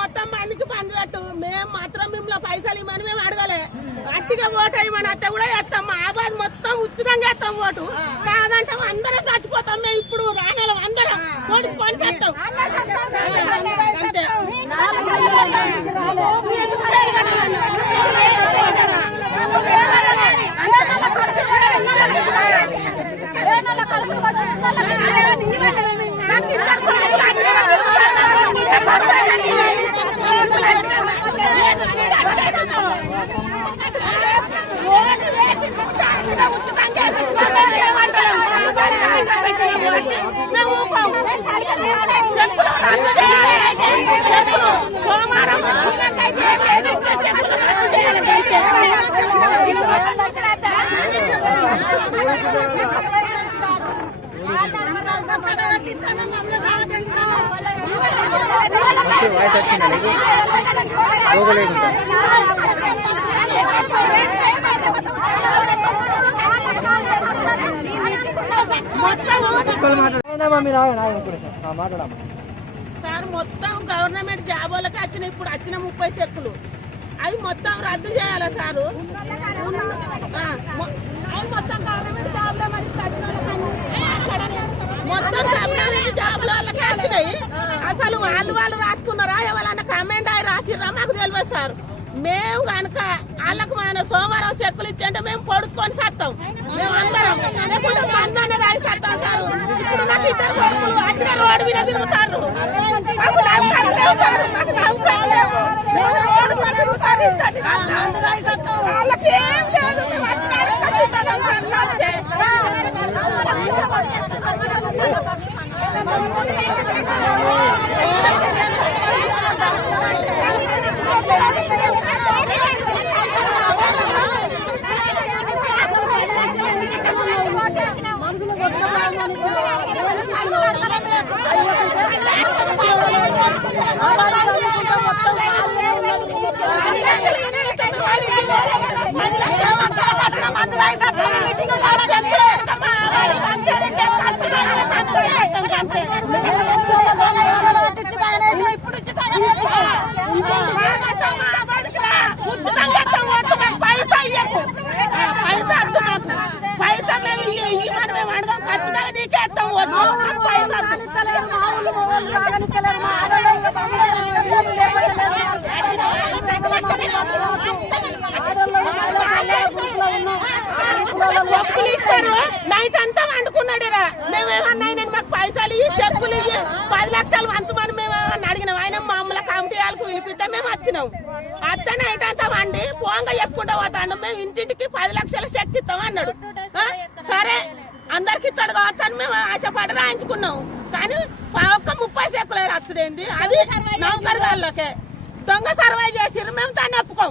మొత్తం మందికి బంద్ పెట్టు. మేము మాత్రం మిమ్మల్ని పైసలు ఇవ్వమని మేము అడగలే. అట్టిగా ఓటు వేయమని అట్ట కూడా వేస్తాం మా ఆబాద్ మొత్తం ఉచితంగా వేస్తాం ఓటు. కాదంటే అందరం చచ్చిపోతాం. మేము ఇప్పుడు రానేలం. అందరం ఓడించుకొని చేస్తాం అంతే వాయిస్ వచ్చిందా సార్ మొత్తం గవర్నమెంట్ జాబ్ వాళ్ళకి వచ్చిన ఇప్పుడు వచ్చిన ముప్పై చెక్కులు. అవి మొత్తం రద్దు చేయాలా సారు? అవి మొత్తం గవర్నమెంట్ జాబ్లో మరి మొత్తం గవర్నమెంట్ జాబ్ల వాళ్ళకి వచ్చినాయి. అసలు వాళ్ళు వాళ్ళు రాసుకున్నారా? ఎవరన్నా కమెంట్ అయి రాసిర్రా? మాకు తెలియదు సార్. మేము కనుక వాళ్ళకు మన సోమవారం చెక్కులు ఇచ్చేంటే మేము పొడుచుకొని సత్తాం. మేము అందరం కాదు. వాళ్ళకి లేదు, చెప్పులు ఇస్తారు నైట్ అంతా వండుకున్నాడు ఈడ. మేమేమన్నా ఆయన మాకు పైసలు ఇయ్యి చెప్పులు ఇయ్యి పది లక్షలు వంచమని మేమేమన్నా అడిగినాం. ఆయన మామూలు కమిటీ వాళ్ళకు పిలిపిస్తే మేము వచ్చినాం. అత్త నైట్ అంతా వండి పోంగ చెప్పుకుంటా పోతాడు. మేము ఇంటింటికి పది లక్షలు చెక్ ఇస్తాం అన్నాడు? సరే అందరికి ఇస్తాడు కావచ్చు అని మేము ఆశపడి రాయించుకున్నాం. కానీ ఒక్క ముప్పై చెక్కులే రచ్చుడేంది అది నౌకర్ వాళ్ళకే. దొంగ సర్వే చేసిర్రు మేము దాన్ని ఒప్పుకోం.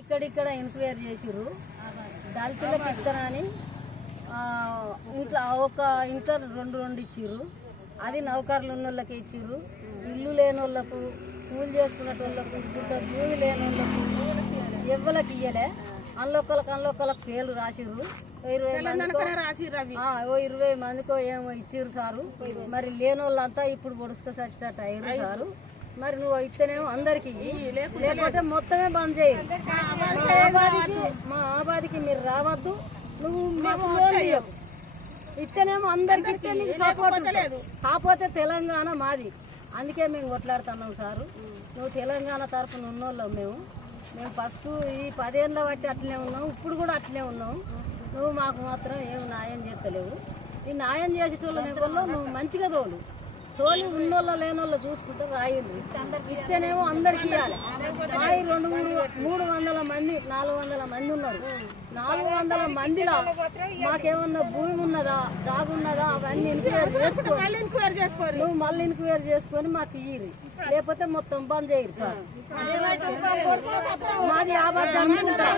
ఇక్కడిక్కడ ఎంక్వైరీ చేసిర్రు. దళితులకు ఇస్తారని అని ఇంట్లో ఒక ఇంట్లో రెండు రెండు ఇచ్చిర్రు. అది నౌకర్లు ఉన్న వాళ్ళకి ఇచ్చిర్రు. ఇల్లు లేని వాళ్ళకు కూలి చేసుకునే వాళ్ళకు గుట్ట భూమి లేని వాళ్ళకు ఎవ్వలకి ఇయ్యలే? అల్లొక్కలకు అల్లొక్కలకు పేర్లు రాసిర్రు. ఓ ఇరవై మందికో ఇరవై మందికో ఏమో ఇచ్చిర్రు సారు. మరి లేని వాళ్ళంతా ఇప్పుడు పొడుచుకు సచ్చినట్టు అయ్యారు సారు. మరి నువ్వు ఇస్తేనేమో అందరికి. లేకపోతే మొత్తమే బంద్ చేయి. మా ఆబాదికి మీరు రావద్దు. నువ్వు మాకు ఇస్తేనేమో అందరికి ఇస్తే నీకు సపోర్ట్ లేదు. కాకపోతే తెలంగాణ మాది. అందుకే మేము కొట్లాడుతున్నాం సారు. నువ్వు తెలంగాణ తరఫున ఉన్నోళ్ళం మేము. మేము ఫస్ట్ ఈ పదేళ్ళ బట్టి అట్లనే ఉన్నాం. ఇప్పుడు కూడా అట్లనే ఉన్నాం. నువ్వు మాకు మాత్రం ఏం న్యాయం చేస్తలేవు. ఈ న్యాయం చేసేటోళ్ళని ఎవరిలో నువ్వు మంచిగా తోలు. తోలి ఉన్నోళ్ళ లేనోళ్ళ చూసుకుంటే రాయింది. ఇస్తేనేమో అందరికి ఇవ్వాలి రాయి రెండు మూడు మూడు వందల మంది నాలుగు వందల మంది ఉన్నారు. నాలుగు వందల మందిలో మాకేమన్నా భూమి ఉన్నదా దాగున్నదా అవన్నీ ఎంక్వైరీ చేసుకోరు. నువ్వు మళ్ళీ ఎంక్వైరీ చేసుకొని మాకు ఇయ్యి లేకపోతే మొత్తం బంద్ చేయరు సార్. మాది అనుకుంటా.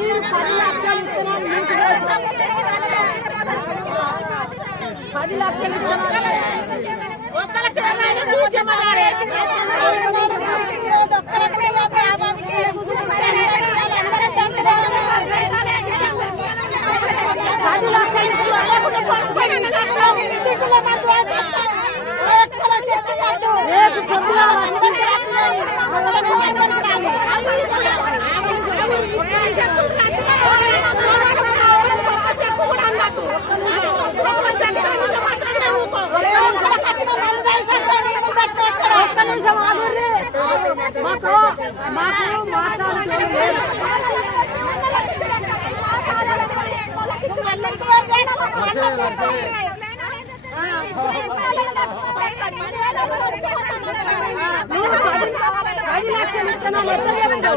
మీరు పది లక్షలు ఇస్తున్నారు మీకు తెలుసు. పది లక్షలు ఇస్తున్నారు ఒక్కళ్ళకి ఏమైనా చూసి మరి పది లక్షలు రేపు పొద్దున మాకు మాట్లాడుకోవడం లేదు. పది పది లక్షలు ఇస్తున్నారు ఎట్లా చెప్తావు